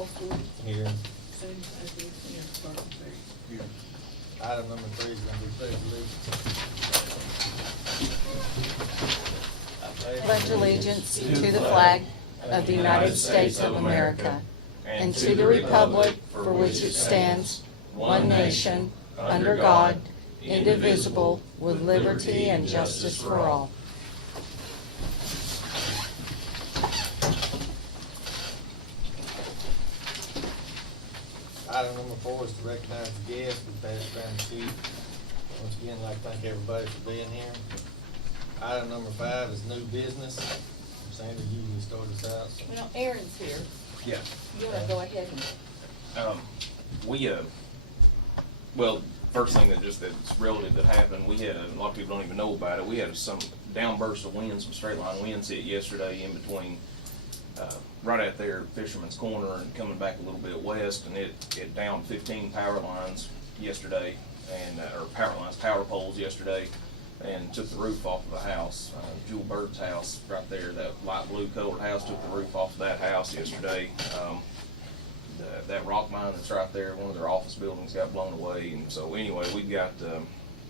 Holsworth. Here. Sandy Knackey. Here. Carter Terry. Here. Item number 3 is gonna be pledge allegiance. Pledge allegiance to the flag of the United States of America and to the republic for which it stands, one nation, under God, indivisible, with liberty and justice for all. Item number 4 is to recognize the guests. We passed around the sheet. Once again, I'd like to thank everybody for being here. Item number 5 is new business. Sandra usually starts us out. So. Well, Aaron's here. Yeah. You wanna go ahead and, Well, first thing that's relative that happened, we had, a lot of people don't even know about it, we had some downburst of winds, some straight line winds hit yesterday in between, right out there, Fisherman's Corner, and coming back a little bit west, and it downed 15 power lines yesterday, and, or power poles yesterday, and took the roof off of a house, Jewel Bird's house right there, that light blue colored house, took the roof off of that house yesterday. That rock mine that's right there, one of their office buildings got blown away, and so anyway, we got,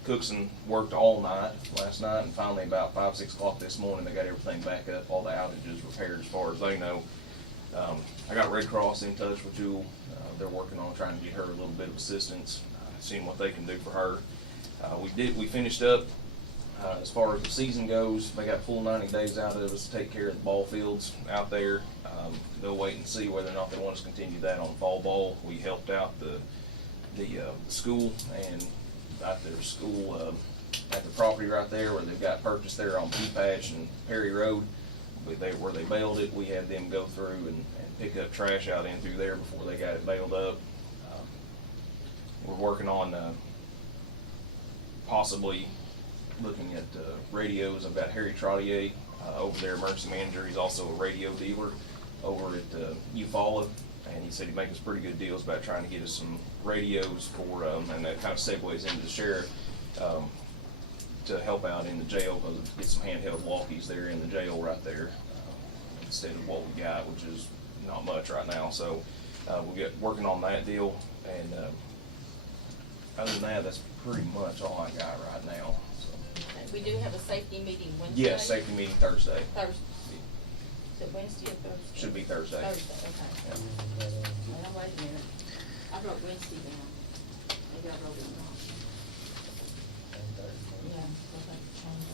Cookson worked all night last night, and finally about 5, 6 o'clock this morning, they got everything back up, all the outages repaired as far as they know. I got Red Cross in touch with Jewel. They're working on trying to get her a little bit of assistance, seeing what they can do for her. We finished up, as far as the season goes, they got full 90 days out of us to take care of the ball fields out there. They'll wait and see whether or not they want us to continue that on fall ball. We helped out the school and at their school, at the property right there where they've got purchased there on P-Patch and Perry Road. Where they baled it, we had them go through and pick up trash out in through there before they got it baled up. We're working on possibly looking at radios. I've got Harry Trottier over there, emergency manager. He's also a radio dealer over at Eufaula, and he said he'd make us pretty good deals about trying to get us some radios for, and that kind of segues into the sheriff, to help out in the jail, because get some handheld walkies there in the jail right there, instead of what we got, which is not much right now. So we'll get working on that deal, and other than that, that's pretty much all I got right now. So. we do have a safety meeting Wednesday? Yes, safety meeting Thursday. Thursday. Is it Wednesday or Thursday? Should be Thursday. Thursday, okay. Yeah. Well, wait a minute. I wrote Wednesday down. Maybe I wrote it wrong. Yeah, okay, change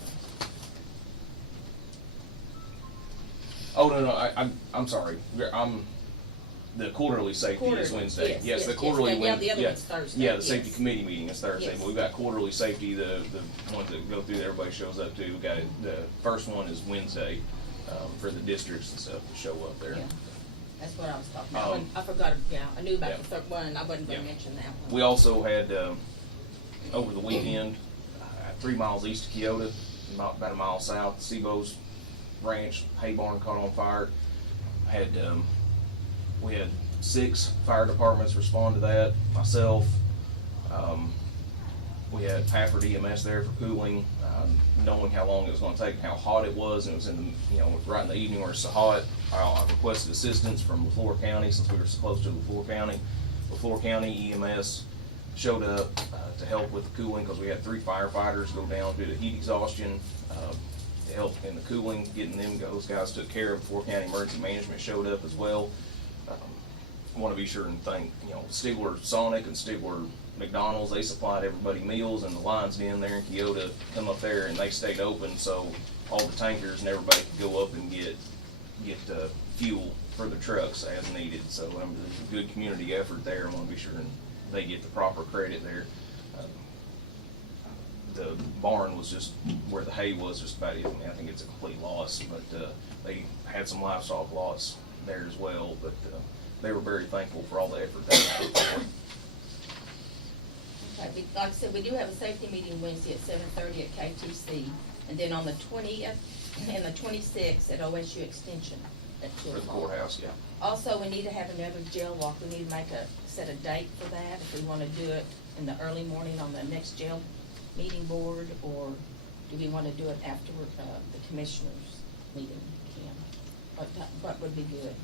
Oh, no, I'm sorry. The quarterly safety is Quarterly, Wednesday. yes, the yes, quarterly. yes. Yeah, the other one's Thursday, Yeah, the safety yes. committee meeting is Thursday, Yes. but we've got quarterly safety, the ones that go through that everybody shows up to. We got it, the first one is Wednesday, for the districts and stuff to show up there. Yeah, that's what I was talking about. I forgot, yeah, I knew about yeah. the third one, and I wasn't gonna Yeah. mention that one. We also had, over the weekend, 3 miles east of Keota, about a mile south, Sebo's Ranch, hay barn caught on fire. We had 6 fire departments respond to that, myself. We had Pafford EMS there for cooling, knowing how long it was gonna take and how hot it was, and it was in the, right in the evening where it's so hot. I requested assistance from LaFleur County, since we were so close to LaFleur County. LaFleur County EMS showed up to help with the cooling, because we had 3 firefighters go down due to heat exhaustion, to help in the cooling, getting them, those guys took care of. LaFleur County Emergency Management showed up as well. I want to be sure and thank, Stigler Sonic and Stigler McDonald's. They supplied everybody meals, and the lines down there in Keota come up there, and they stayed open, so all the tankers and everybody could go up and get fuel for the trucks as needed. So there's a good community effort there. I want to be sure and they get the proper credit there. The barn was just where the hay was, just about, I think it's a complete loss, but they had some livestock loss there as well, but they were very thankful for all the effort they put forth. Okay, like I said, we do have a safety meeting Wednesday at 7:30 at KTC, and then on the 20th and the 26th at OSU Extension at 2 For the o'clock. courthouse, yeah. Also, we need to have another jail walk. We need to set a date for that, if we want to do it in the early morning on the next jail meeting board, or do we want to do it after the commissioners meeting, Kim? What would be good?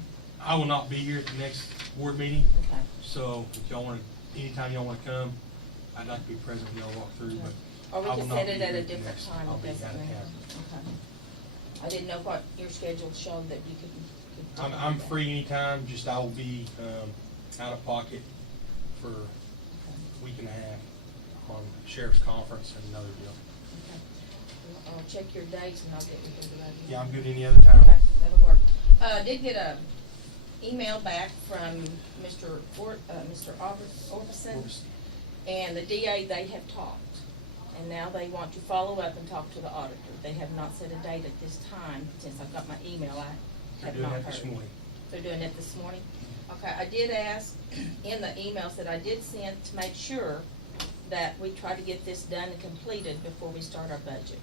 I will not be here at the next board meeting, Okay. so if y'all wanna, anytime y'all wanna come, I'd like to be present when y'all walk through, but Or we I can will not set be it here at a at the different next- time, I'll it be doesn't out of matter. town. Okay. I didn't know what your schedule showed that you could. I'm free anytime, just I will be, out of pocket for Okay. a week and a half on sheriff's conference and another deal. Okay. Well, I'll check your dates and I'll get with everybody. Yeah, I'm good any other time. Okay, that'll work. Did get a email back from Mr. Orbison, and the DA, they have talked. And now they want to follow up and talk to the auditor. They have not set a date at this time. Since I got my email, I They're have doing not that this heard. morning. They're doing it this morning? Okay, I did ask in the emails that I did send to make sure that we try to get this done and completed before we start our budget.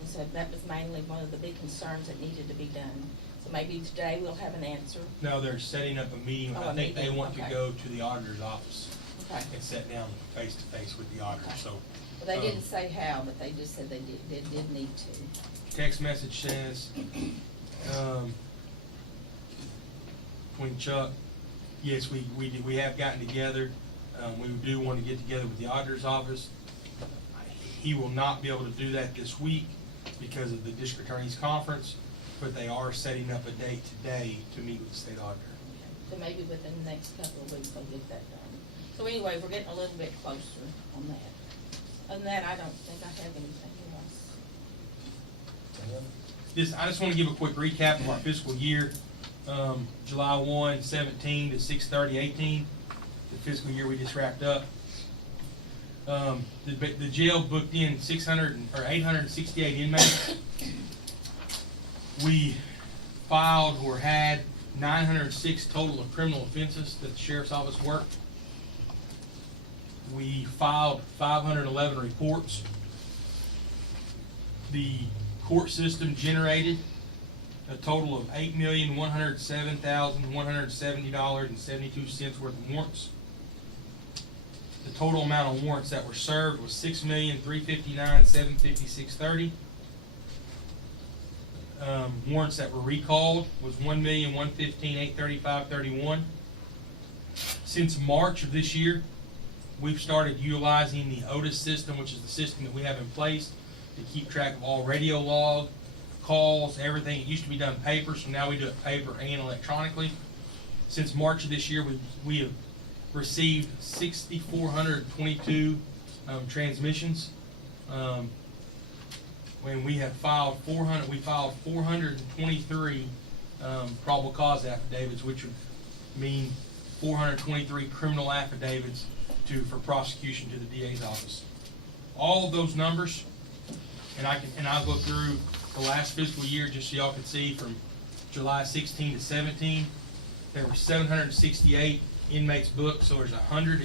And so that was mainly one of the big concerns that needed to be done. So maybe today we'll have an answer. No, they're setting up a meeting. Oh, I a think they meeting, want to okay. go to the auditor's office Okay. and sit down face to face with the auditor, Okay. so. Well, they didn't say how, but they just said they did need to. Text message says, between Chuck, yes, we have gotten together. We do want to get together with the auditor's office. He will not be able to do that this week because of the district attorney's conference, but they are setting up a date today to meet with the state auditor. So maybe within the next couple of weeks they'll get that done. So anyway, we're getting a little bit closer on that. Other than that, I don't think I have anything else. I just want to give a quick recap of our fiscal year, July 1, 17 to 6/30/18, the fiscal year we just wrapped up. The jail booked in 868 inmates. We filed or had 906 total of criminal offenses that the sheriff's office worked. We filed 511 reports. The court system generated a total of $8,107,170.72 worth of warrants. The total amount of warrants that were served was $6,359,756.30. Warrants that were recalled was $1,115,835.31. Since March of this year, we've started utilizing the Otis system, which is the system that we have in place to keep track of all radio log, calls, everything. It used to be done paper, so now we do it paper and electronically. Since March of this year, we have received 6,422 transmissions. When we have filed 423 probable cause affidavits, which would mean 423 criminal affidavits for prosecution to the DA's office. All of those numbers, and I'll go through the last fiscal year just so y'all can see from July 16 to 17. There were 768 inmates booked, so there's 100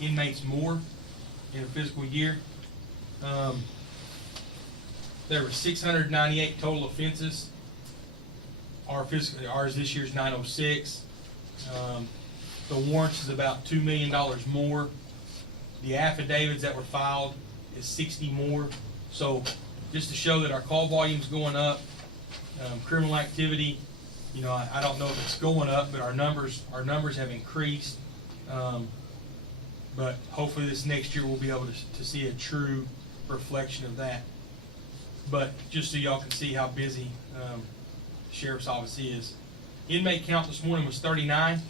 inmates more in a fiscal year. There were 698 total offenses. Ours this year's 906. The warrants is about $2 million more. The affidavits that were filed is 60 more. So just to show that our call volume's going up, criminal activity, I don't know if it's going up, but our numbers have increased. But hopefully this next year we'll be able to see a true reflection of that. But just so y'all can see how busy the sheriff's office is. Inmate count this morning was 39.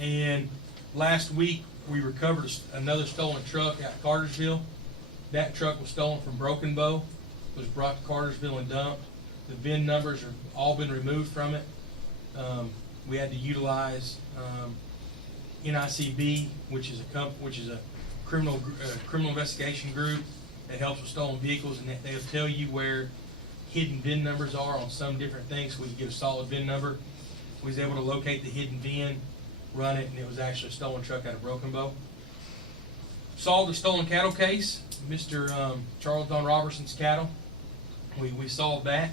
And last week we recovered another stolen truck out of Cartersville. That truck was stolen from Broken Bow, was brought to Cartersville and dumped. The VIN numbers have all been removed from it. We had to utilize NICB, which is a criminal investigation group that helps with stolen vehicles, and they'll tell you where hidden VIN numbers are on some different things, so we can get a solid VIN number. We was able to locate the hidden VIN, run it, and it was actually a stolen truck out of Broken Bow. Solved the stolen cattle case, Mr. Charles Don Robertson's cattle. We solved that.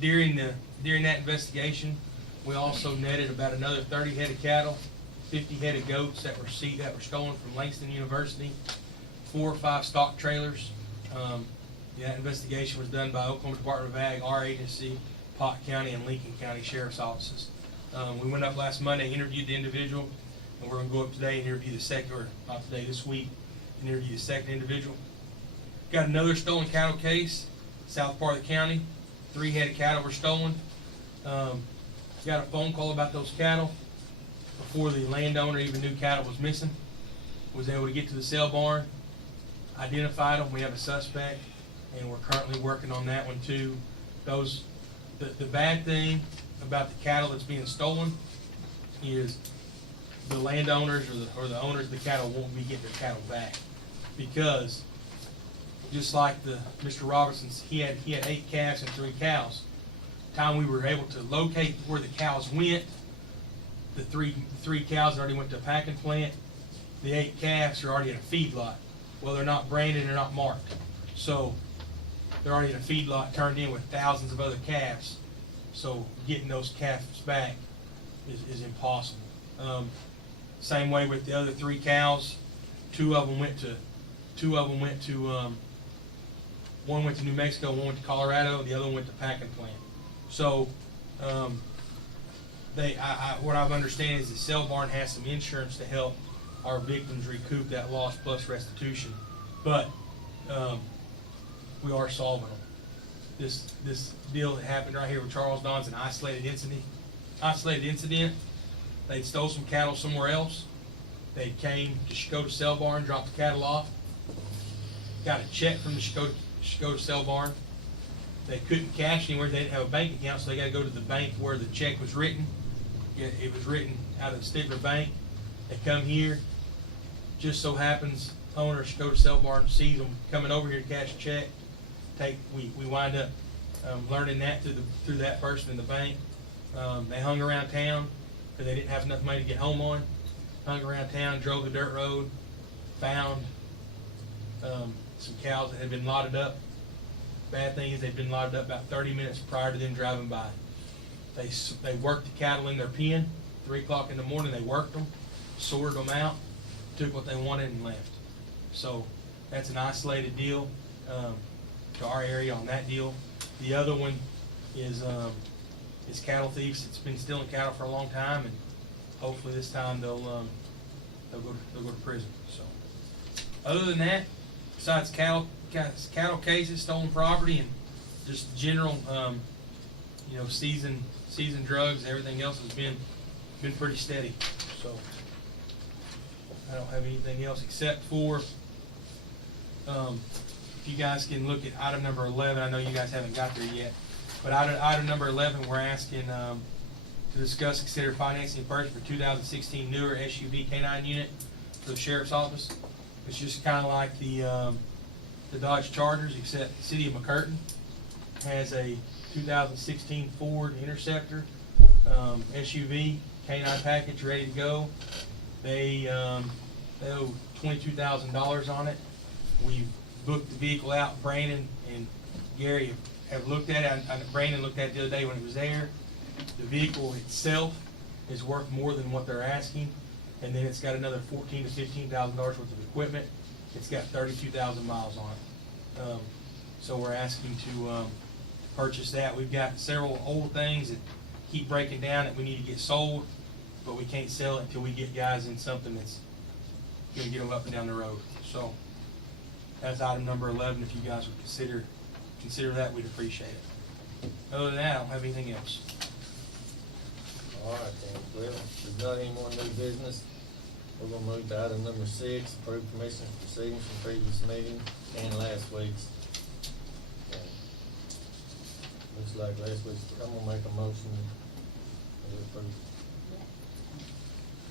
During that investigation, we also netted about another 30 head of cattle, 50 head of goats that were stolen from Langston University, 4 or 5 stock trailers. That investigation was done by Oklahoma Department of Ag, our agency, Pot County and Lincoln County Sheriff's Offices. We went up last Monday, interviewed the individual, and we're gonna go up today and interview the second, or not today, this week, and interview the second individual. Got another stolen cattle case, south part of the county. 3 head of cattle were stolen. Got a phone call about those cattle before the landowner even knew cattle was missing. Was able to get to the sale barn, identified them. We have a suspect, and we're currently working on that one too. The bad thing about the cattle that's being stolen is the landowners or the owners of the cattle won't be getting their cattle back, because just like Mr. Robinson's, he had 8 calves and 3 cows. Time we were able to locate where the cows went, the three cows already went to a packing plant. The 8 calves are already in a feedlot. Well, they're not branded, they're not marked, so they're already in a feedlot turned in with thousands of other calves. So getting those calves back is impossible. Same way with the other 3 cows. 2 of them went to one went to New Mexico, one went to Colorado, the other one went to packing plant. So what I've understand is the sale barn has some insurance to help our victims recoup that loss plus restitution, but we are solving them. This deal that happened right here with Charles Don's an isolated incident. They stole some cattle somewhere else. They came to Shakota Sale Barn, dropped the cattle off, got a check from the Shakota Sale Barn. They couldn't cash anywhere. They didn't have a bank account, so they got to go to the bank where the check was written. It was written out of the Stigler Bank. They come here. Just so happens, owner of Shakota Sale Barn sees them coming over here to cash a check. We wind up learning that through that person in the bank. They hung around town because they didn't have enough money to get home on. Hung around town, drove the dirt road, found some cows that had been lotted up. Bad thing is they'd been lotted up about 30 minutes prior to them driving by. They worked the cattle in their pen. 3 o'clock in the morning, they worked them, sorted them out, took what they wanted and left. So that's an isolated deal to our area on that deal. The other one is cattle thieves. It's been stealing cattle for a long time, and hopefully this time they'll go to prison. So other than that, besides cattle cases, stolen property, and just general season drugs, everything else has been pretty steady. So I don't have anything else except for if you guys can look at item number 11. I know you guys haven't got there yet, but item number 11, we're asking to discuss, consider financing purchase for 2016 newer SUV K9 unit for the sheriff's office. It's just kind of like the Dodge Chargers, except the city of McCurtain has a 2016 Ford Interceptor SUV K9 package ready to go. They owe $22,000 on it. We've booked the vehicle out. Brandon and Gary have looked at it. Brandon looked at it the other day when it was there. The vehicle itself is worth more than what they're asking, and then it's got another $14,000 to $15,000 worth of equipment. It's got 32,000 miles on it. So we're asking to purchase that. We've got several old things that keep breaking down that we need to get sold, but we can't sell it until we get guys in something that's going to get them up and down the road. So that's item number 11. If you guys would consider that, we'd appreciate it. Other than that, I don't have anything else. All right, then, well, if there's not any more new business, we're gonna move to item number 6, approve commissioners proceedings from previous meeting and last week's. Okay. Looks like last week's, I'm gonna make a motion to approve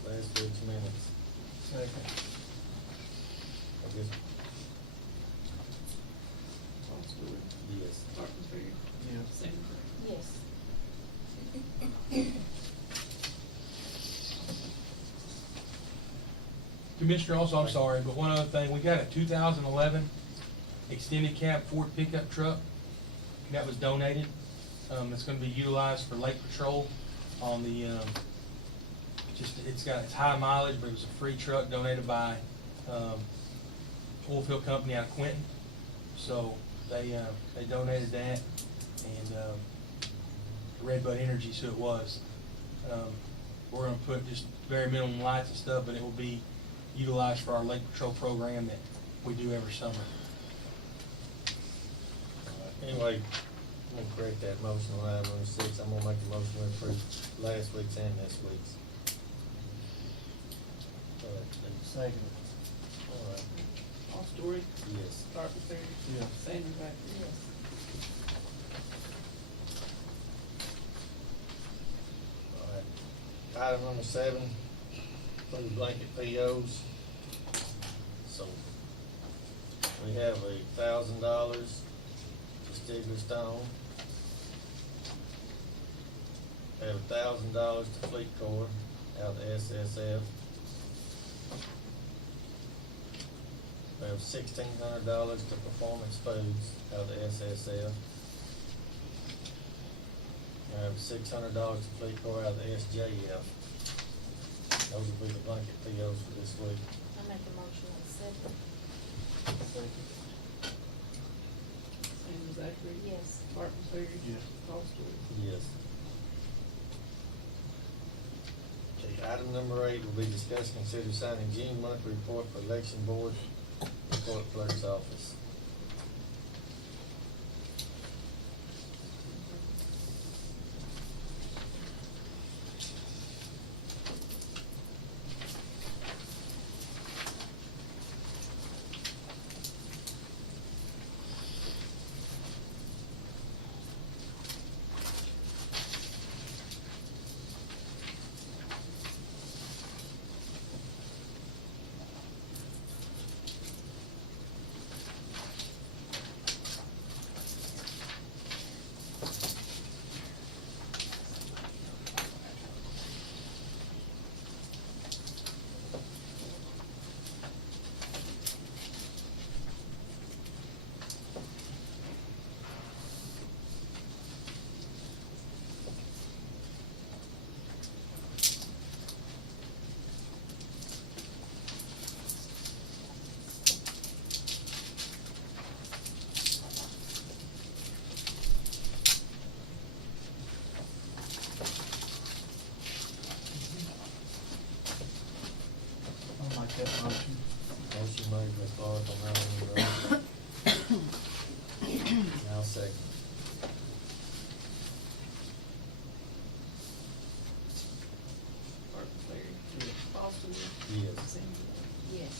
last week's minutes. Second. I guess, Tom Stewart. yes. Bartlesville. Yes. Sanford. Yes. Commissioner, also, I'm sorry, but one other thing, we got a 2011 extended cab Ford pickup truck that was donated. It's gonna be utilized for lake patrol on the, it's high mileage, but it was a free truck donated by, Oilfield Company out of Quinton. So they donated that, and, Redbud Energy, so it was. We're gonna put just very minimum lights and stuff, but it will be utilized for our lake patrol program that we do every summer. Anyway, I'm gonna correct that motion on item number 6. I'm gonna make a motion to approve last week's and this week's. Second. All right. Paul Story, Yes. Carpenter. Yes. Sanders Zachary. Yes. All right. Item number 7, approve blanket POs. So, we have $1,000 to Stigler Stone. We have $1,000 to Fleet Corps out of SSF. We have $1,600 to Performance Foods out of SSF. We have $600 to Fleet Corps out of SJF. Those will be the blanket POs for this week. I make a motion on 7. Second. Sanders Zachary. Yes. Carpenter. Yes. Paul Story. Yes. Okay, item number 8 will be discussed, consider signing June monthly report for election board, report clerk's office. I'll make that motion. Motion made by Clark on item number 8. Now second. Carpenter. Yes. Paul Story. Yes. Sanders Zachary. Yes.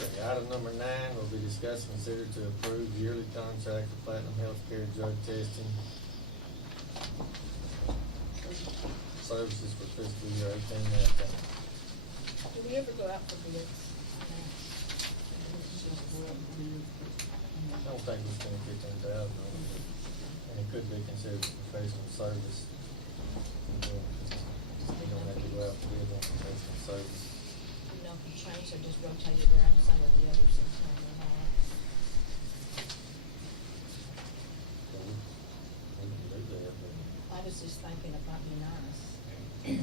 Okay, item number 9 will be discussed and considered to approve yearly contract for Platinum Healthcare drug testing services for fiscal year 18-19. Do we ever go out for bids? I don't think we spent 15,000 on it, and it could be considered professional service. We don't have to go out for bid on professional service. You know, if you change, or just rotate it around some of the others and turn them on. So we can do that, but I was just thinking it might be nice. We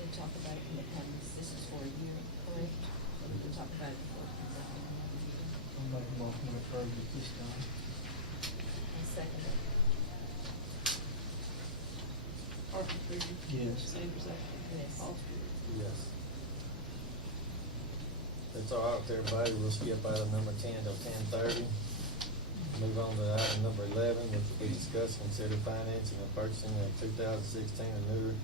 can talk about it when it comes, this is for a year, correct? So we can talk about it before it comes out in another year. I'll make a motion to approve it this time. And second it. Carpenter. Yes. Sanders Zachary. Yes. Paul Story. yes. That's all right with everybody, we'll skip item number 10 till 10:30. Move on to item number 11, which will be discussed, consider financing and purchasing a 2016 or newer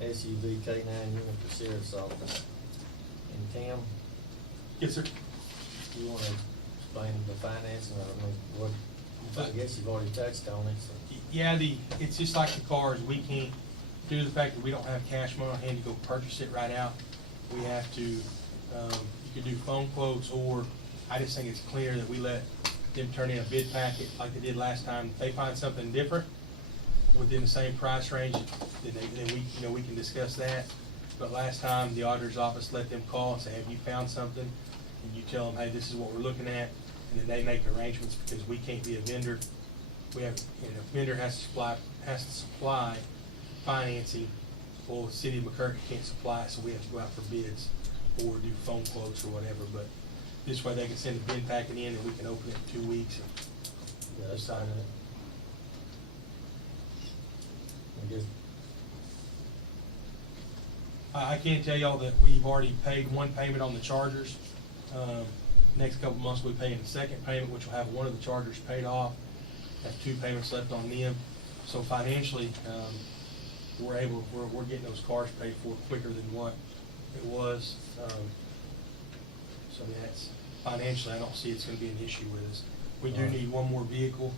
SUV K9 unit for sheriff's office. And Tim, Yes, sir. you wanna explain the financing, or I mean, what, I guess you've already touched on it, so. Yeah, it's just like the cars, we can't, due to the fact that we don't have cash money on hand to go purchase it right out, we have to, you could do phone quotes, or I just think it's clear that we let them turn in a bid packet like they did last time. If they find something different within the same price range, then we, you know, we can discuss that. But last time, the auditor's office let them call and say, have you found something? And you tell them, hey, this is what we're looking at, and then they make arrangements, because we can't be a vendor. We have, you know, a vendor has to supply financing, well, the city of McCurtain can't supply it, so we have to go out for bids or do phone quotes or whatever. But this way they can send a bid packet in and we can open it in 2 weeks and Yeah, Just signing it. I guess, I can tell y'all that we've already paid one payment on the Chargers. Next couple months, we'll be paying the second payment, which will have one of the Chargers paid off. Have two payments left on them. So financially, we're getting those cars paid for quicker than what it was. So I mean, that's, financially, I don't see it's gonna be an issue with us. We do need one more vehicle,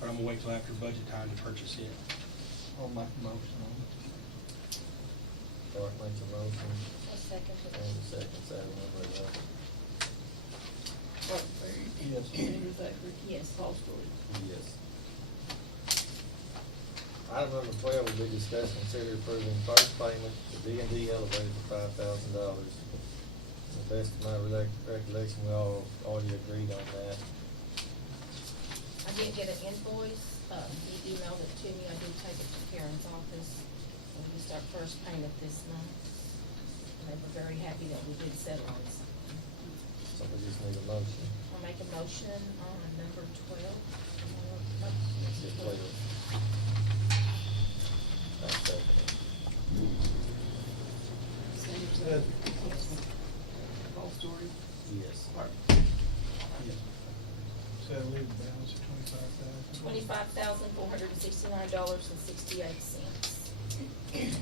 but I'm gonna wait till after budget time to purchase it. I'll make a motion on it. Clark makes a motion, A second. and a second, Adam, everybody else. Martin Perry. Yes. Sandra Thacker. Yes. Paul Story. Yes. Item number 12 will be discussed and consider approving first payment to D&D Elevator for $5,000. To the best of my recollection, we all already agreed on that. I did get an invoice, he emailed it to me, I did take it to Karen's office, and we start first payment this month. And they were very happy that we did settle on something. So we just need a motion. I'll make a motion on number 12. It's just 12. I'll second it. Sandra Thacker. Paul Story. Yes. Martin. Yes. So I leave the balance of $25,000. $25,469.68.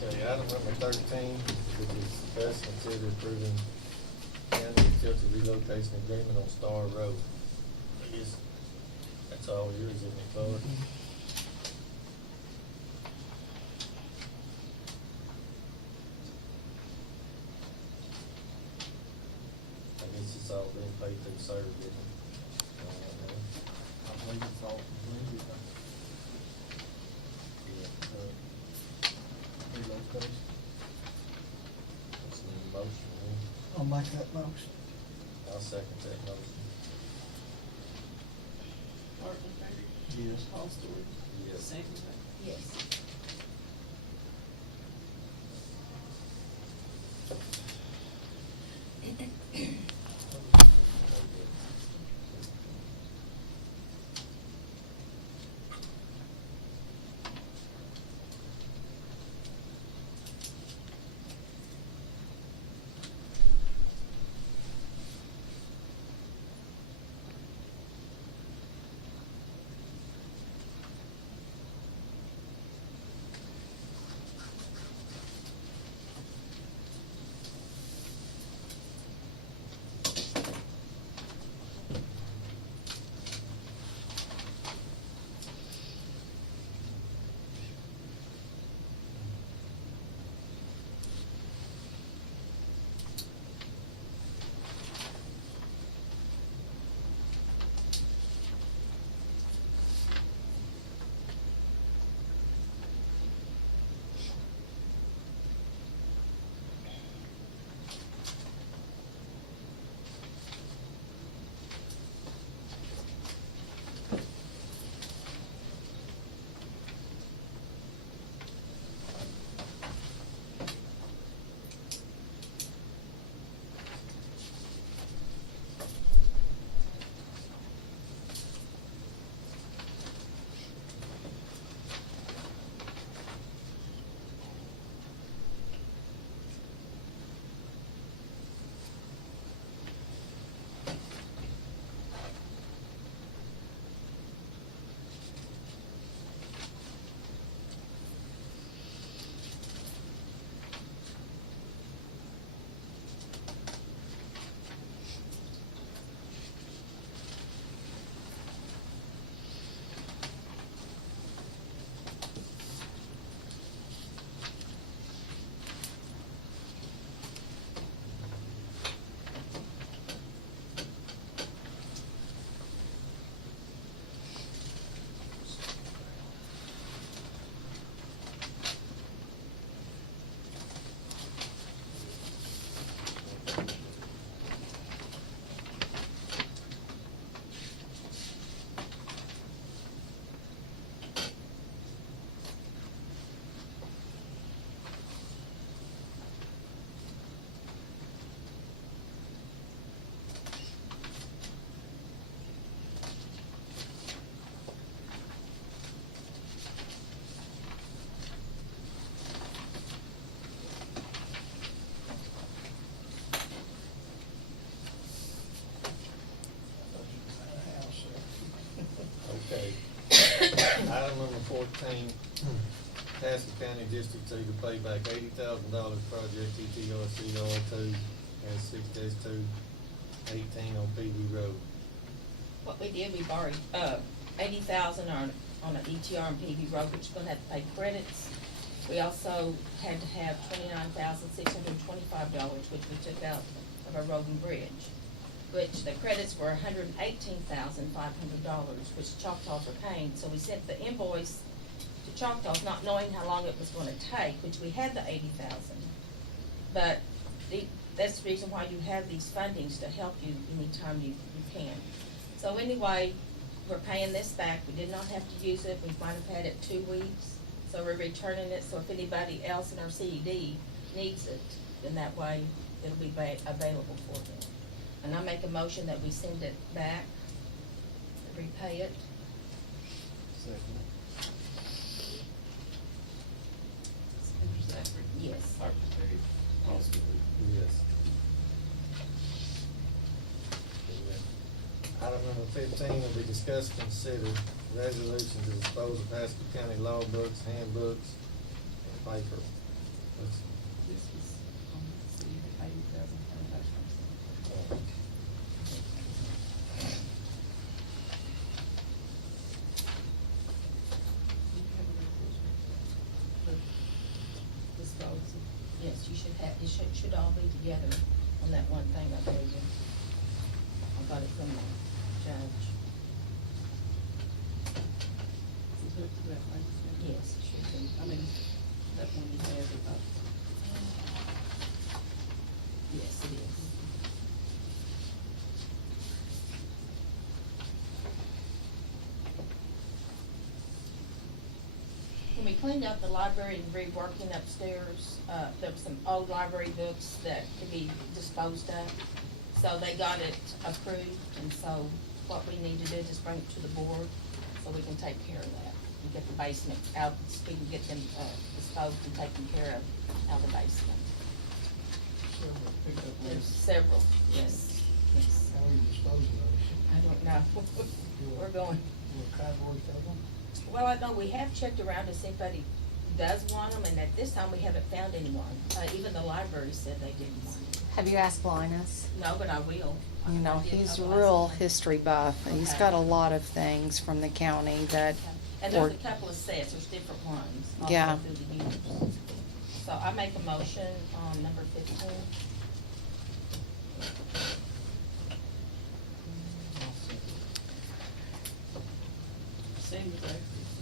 Okay, item number 13, which is discuss and consider approving county utility relocation agreement on Star Road. I guess that's all yours, isn't it, Clark? I guess it's all been paid through service, isn't it? I believe it's all completed. Relocation. It's an motion, I'll make that motion. I'll second that motion. Martin Perry. Yes. Paul Story. Yes. Sandra Thacker. Yes. Item number 14, Haskell County District 2 to pay back $80,000 project TTRCR2 as 6-218 on PB Road. What we did, we borrowed, $80,000 on an ETR and PB Road, which we're gonna have to pay credits. We also had to have $29,625, which we took out of our road and bridge, which the credits were $118,500, which Choctaws are paying. So we sent the invoice to Choctaws, not knowing how long it was gonna take, which we had the $80,000. But that's the reason why you have these fundings, to help you anytime you can. So anyway, we're paying this back. We did not have to use it. We might have had it 2 weeks. So we're returning it, so if anybody else in our CED needs it, then that way it'll be available for them. And I make a motion that we send it back, repay it. Second. Yes. Yes. Item number 15 will be discussed and considered resolution to dispose of Haskell County law books, handbooks, and paper. Let's- This was, the $80,000 disposal. Yes, you should have, it should all be together on that one thing I gave you. I got it from the judge. Yes, it should be. I mean, that one you have about. Yes, it is. When we cleaned out the library and reworking upstairs, there were some old library books that could be disposed of. So they got it approved, and so what we need to do is just bring it to the board so we can take care of that and get the basement out, so we can get them, disposed and taken care of out of the basement. There's several, yes, yes. How are you disposing of those? I don't know. We're going, Will cardboard cover them? well, I know we have checked around to see if anybody does want them, and at this time, we haven't found anyone. Even the library said they didn't want them. Have you asked Linus? No, but I will. You know, I did he's know real last time. history buff. He's Okay. got a lot of things from the county that, And or, there's a couple of sets, there's different ones. all Yeah. through the years. So I make a motion on number 15.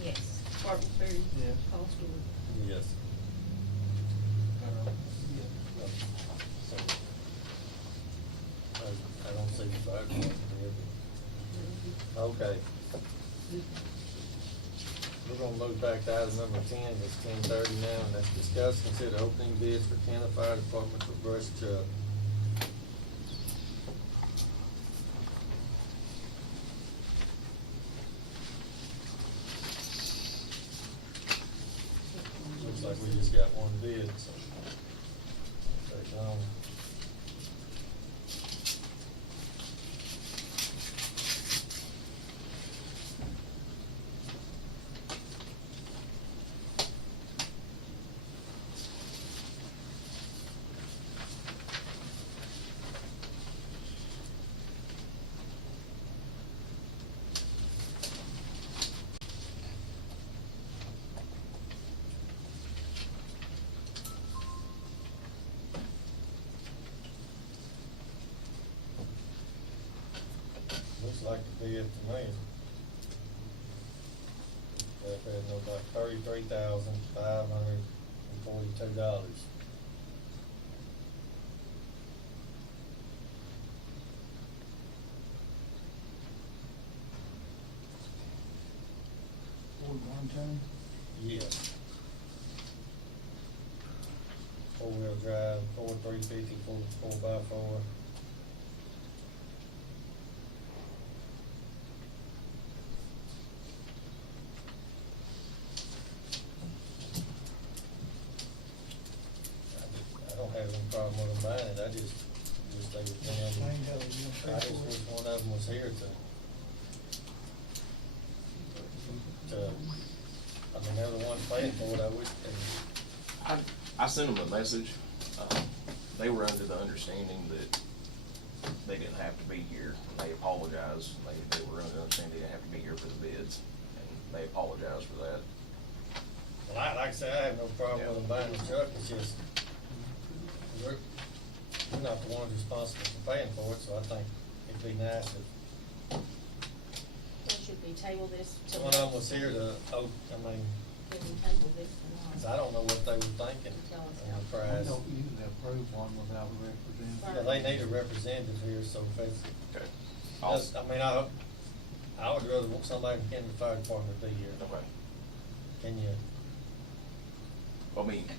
Yes. Barbara Ferry. Yeah. Paul Stewart. Yes. I don't see the fire department here. Okay. We're gonna move back to item number 10, it's 10:30 now, and that's discuss, consider opening bids for Kenner Fire Department for brush truck. Looks like we just got one bid, so. Take long. Looks like the bid to me. They're bidding about $33,542. Ford one ton? Yes. Four-wheel drive, Ford 350, 4x4. I don't have any problem with them buying it, I just they were I ain't down. got it, I just wish one of them was here to and they're the ones paying for it, I wish they. I sent them a message. They were under the understanding that they didn't have to be here. They apologized. They were under the understanding they didn't have to be here for the bids, and they apologized for that. Well, like I said, I have no problem with them buying the truck, it's just, we're not the ones responsible for paying for it, so I think it'd be nice if Or should we table this till? one of them was here to, oh, I mean, Can we table this tomorrow? 'cause I don't know what they were thinking Tell us on the how. I price. don't usually approve one without a representative. Yeah, they need a representative here, so if it's, Okay. just, I mean, I would rather want somebody from Kennewick Fire Department to be here. Okay. Can you,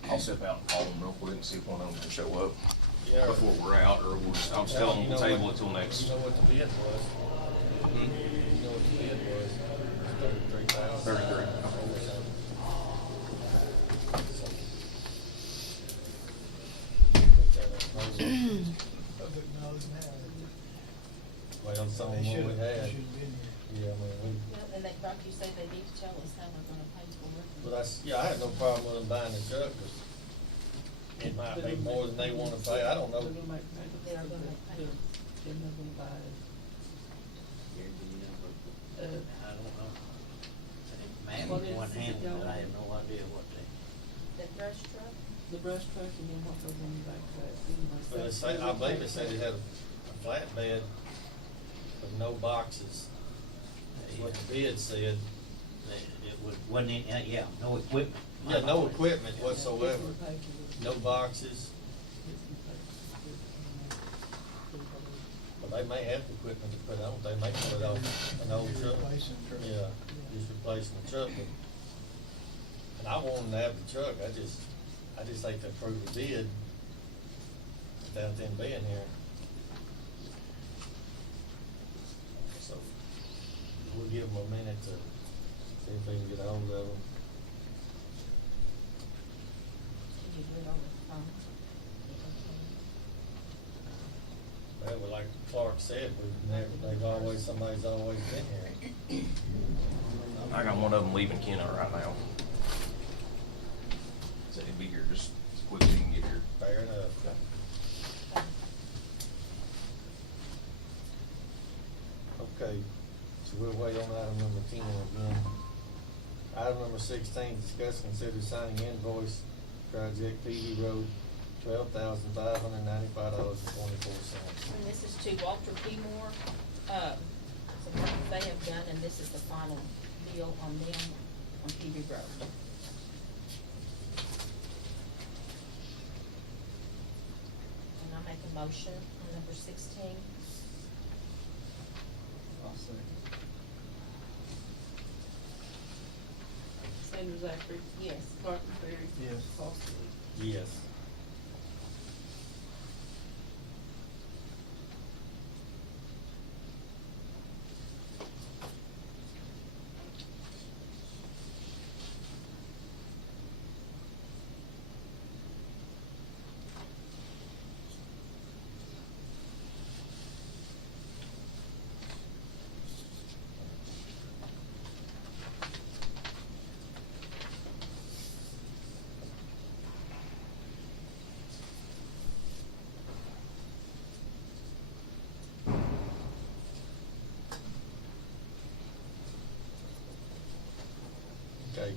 I'll step out and call them real quick and see if one of them can show up yeah. before we're out, or I'll just tell them You we'll know table what- it till next. You know what the bid was? Hmm? You know what the bid was? $33,000. 33. Public knows now. Well, some They more should we have, had. they should have been here. Yeah, I mean, Well, and they, like you say, they need to tell us how we're gonna pay for it. but yeah, I have no problem with them buying the truck, but it might be more than they wanna pay, I don't know. They are gonna make payments. I don't know. Man, What is one it hand, but going? I have no idea what they. The brush truck? The brush truck and then what goes on the back of it. But it say, I believe it said it had a flatbed with no boxes, is what the bid said. It wasn't any, yeah, no equipment. Yeah, no equipment whatsoever, no boxes, but they may have the equipment to put on, they may put on an old truck. Replacing truck. Yeah, just replacing the truck, but, and I want them to have the truck, I just hate to approve the bid without them being here. So, we'll give them a minute to see if we can get ahold of them. Can you do it over the phone? Well, like Clark said, somebody's always been here. I got one of them leaving Kenner right now. So he'll be here just as quick as he can get here. Fair enough. Okay, so we'll wait on item number 10 again. Item number 16, discuss, consider signing invoice, Project PD Road, $12,595.24. And this is to Walter P. Moore, some work they have done, and this is the final bill on them on PB Road. And I make a motion on number 16. I'll second. Sanders Zachary. Yes. Spartanburg. Yes. Foster. Yes. Okay.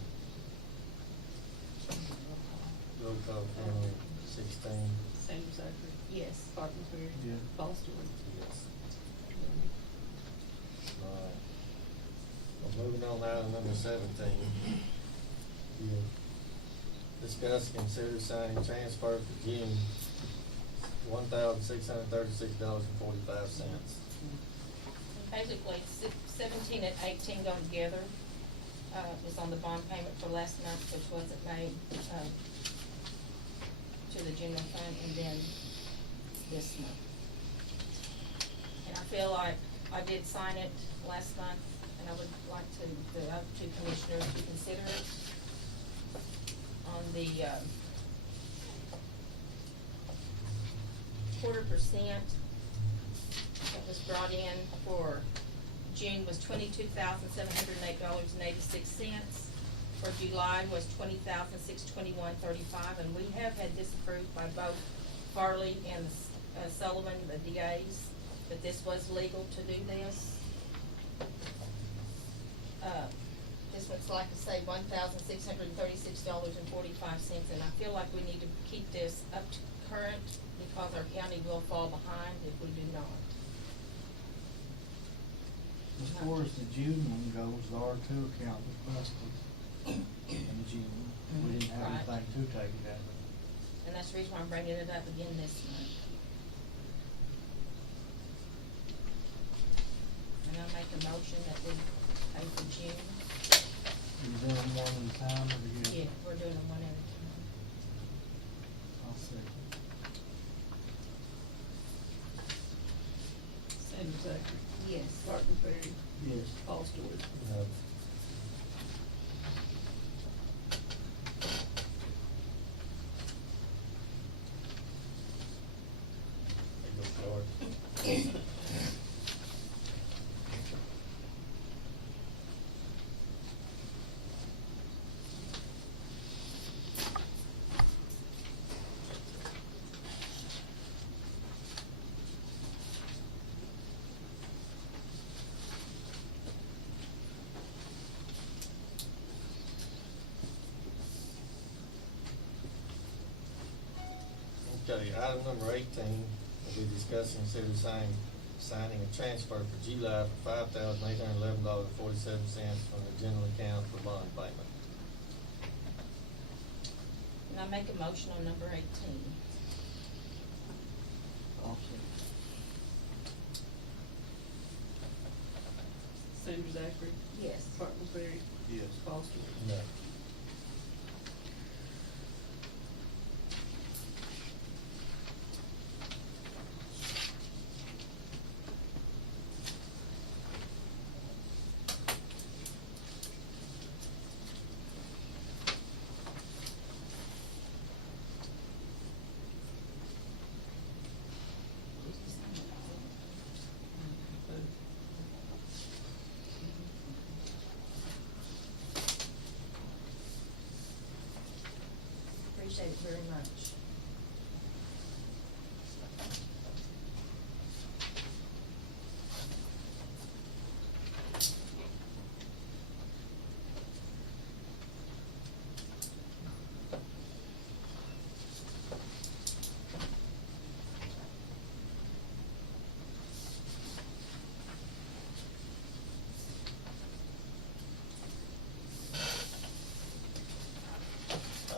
Roll call for number 16. Sanders Zachary. Yes. Spartanburg. Yeah. Foster. Yes. Alright. Well, moving on now to number 17. Yeah. Discuss, consider signing transfer for June, $1,636.45. Basically, 17 and 18 go together. Was on the bond payment for last month, which wasn't made, to the general fund, and then this month. And I feel like I did sign it last month, and I would like the other two commissioners to consider it. On the, 0.25% that was brought in for June was $22,708.86. for July was $20,621.35, and we have had this approved by both Farley and Sullivan, the DAs, that this was legal to do this. This one's like I say, $1,636.45, and I feel like we need to keep this up to current because our county will fall behind if we do not. As far as the June one goes, the R2 account was busted in June. We didn't have Right. anything to take it out of. And that's the reason why I'm bringing it up again this month. And I'll make a motion that we pay for June. You doing them one at a time or together? Yeah, we're doing them one at a time. I'll see. Sandra Zachary. Yes. Martin Perry. Yes. Paul Stewart. No. There goes George. Okay, item number 18, we'll be discussing city signing a transfer for July for $5,811.47 from the general account for bond payment. And I make a motion on number 18. I'll see. Sandra Zachary. Yes. Martin Perry. Yes. Paul Stewart. No. Appreciate it very much.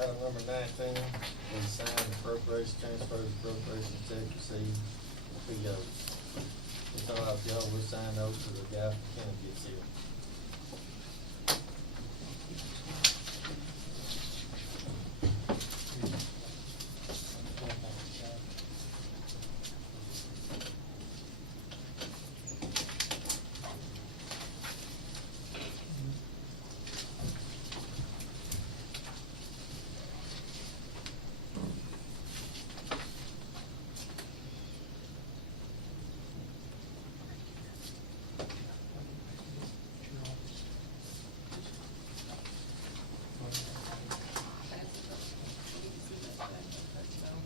Item number 19, we sign appropriation transfers, appropriation check received, POs. We thought if y'all would sign those to the guy from Kennedy gets here.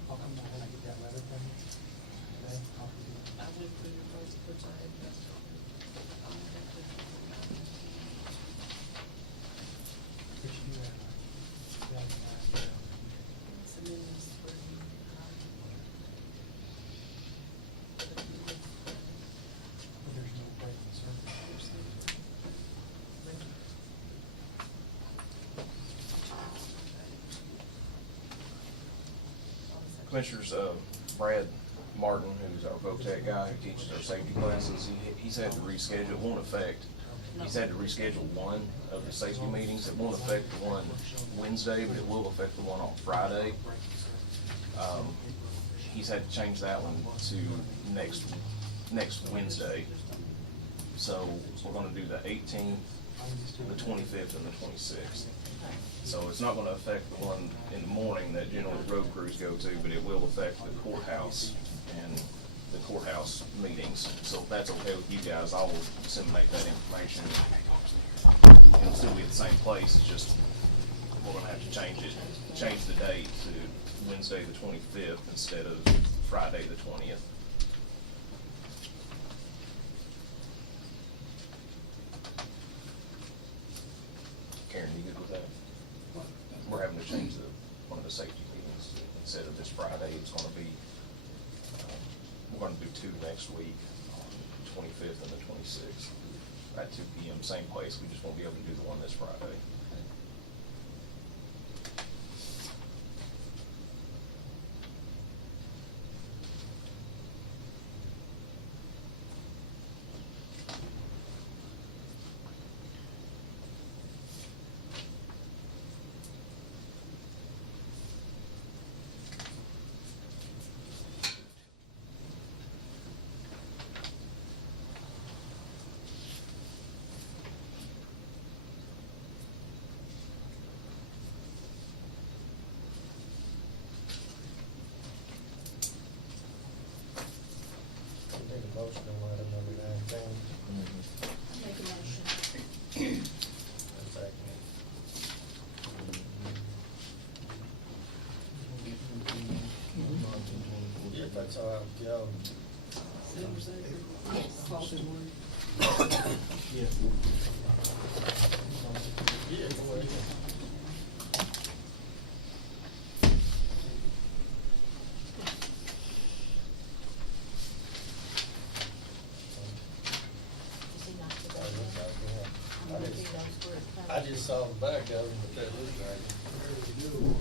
How come I didn't get that letter from you? Okay, I'll do it. I went through your first, which I had just. But you do have a- Some minutes for you. But there's no present service. Commissioners, Brad Martin, who's our VOTEC guy who teaches our safety classes, he's had to reschedule, it won't affect, he's had to reschedule one of the safety meetings. It won't affect the one Wednesday, but it will affect the one on Friday. He's had to change that one to next Wednesday. So we're gonna do the 18th, the 25th, and the 26th. So it's not gonna affect the one in the morning that generally road crews go to, but it will affect the courthouse and the courthouse meetings. So if that's okay with you guys, I will disseminate that information. It'll still be at the same place, it's just we're gonna have to change the date to Wednesday the 25th instead of Friday the 20th. Karen, you good with that? We're having to change one of the safety meetings. Instead of this Friday, it's gonna be, we're gonna do two next week, on the 25th and the 26th, at 2 p.m., same place. We just won't be able to do the one this Friday. Need a motion on item number 19. Make a motion. I'll second it. Yeah, if that's all right with y'all. Sanders Acre. Yes. Foster Ward. Yeah. Yeah, go ahead. Is he not today? Oh, looks like, yeah. I'm gonna do those for it. I just saw the back of him, but that looks like it. Could you still go on?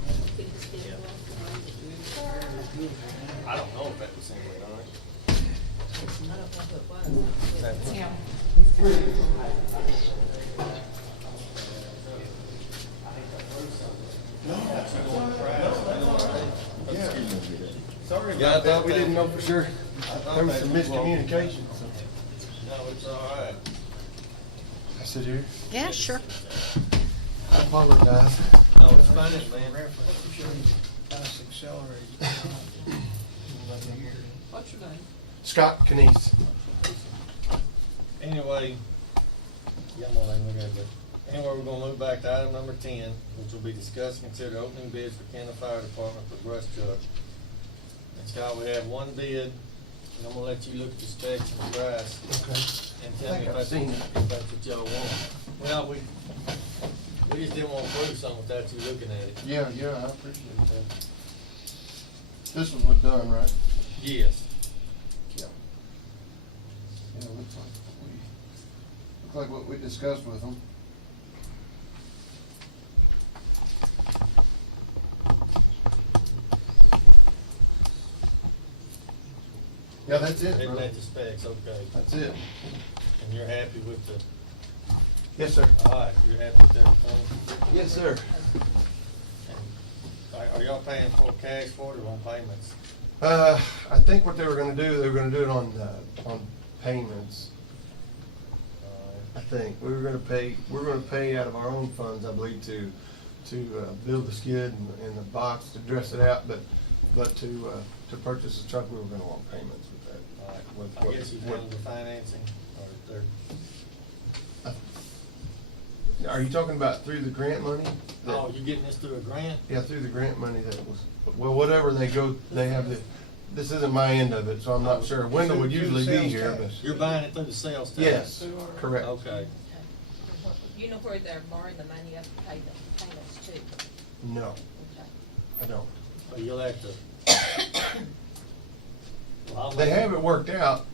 I don't know if that was anywhere on it. I don't know who it was. That's- Yeah. Sorry about that, We didn't know for sure. thought There was that some was- miscommunication, so. No, it's all right. I sit here. Yeah, sure. I apologize. No, it's fine, man. Fast accelerated. What's your name? Scott Canese. Anyway, yeah, I'm gonna let him look at it. Anyway, we're gonna move back to item number 10, which will be discussed and consider opening bids for Kenner Fire Department for brush truck. And Scott, we have one bid, and I'm gonna let you look at the specs and the price. Okay. And tell me I think if I've that's, seen it. if that's what y'all want. Well, we just didn't want to prove something without you looking at it. Yeah, I appreciate that. This one was done, right? Yes. Yeah. Yeah, looks like what we discussed with them. Yeah, that's it, They bro. met the specs, okay. That's it. And you're happy with the, Yes, sir. all right, you're happy with everything? Yes, sir. And are y'all paying for cash for it or on payments? I think what they were gonna do, they were gonna do it on payments. I think. We were gonna pay out of our own funds, I believe, to build the skid and the box to dress it out, but to purchase the truck, we were gonna want payments with that. All right, With I what- guess you what- handle the financing, or they're, Are you talking about through the grant money? oh, you getting this through a grant? Yeah, through the grant money that was, well, whatever they go, they have this isn't my end of it, so I'm not sure. Wendell would Through the usually be sales here, tax. but. You're buying it through the sales tax? Yes, correct. Okay. Okay. You know where they're borrowing the money up to pay the payments too? No, Okay. I don't. But you'll have to. Well, I'll They make- have it worked out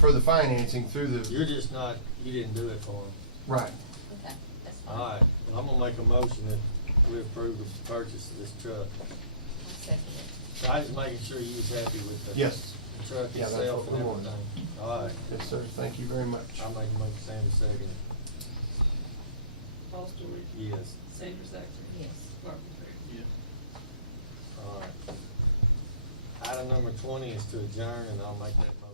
for the financing through the, You're just not, you didn't do it for them. right. Okay, that's fine. All right, well, I'm gonna make a motion that we approve the purchase of this truck. I'll second it. So I was making sure you was happy with the. Yes. The truck Yeah, that's itself what and we want. everything. All right, Yes, sir. Thank you very much. I'll make a motion, Sandy second. Foster Ward. Yes, Sanders Acre. Yes. Carpenter. Yes. all right. Item number 20 is to adjourn, and I'll make that motion.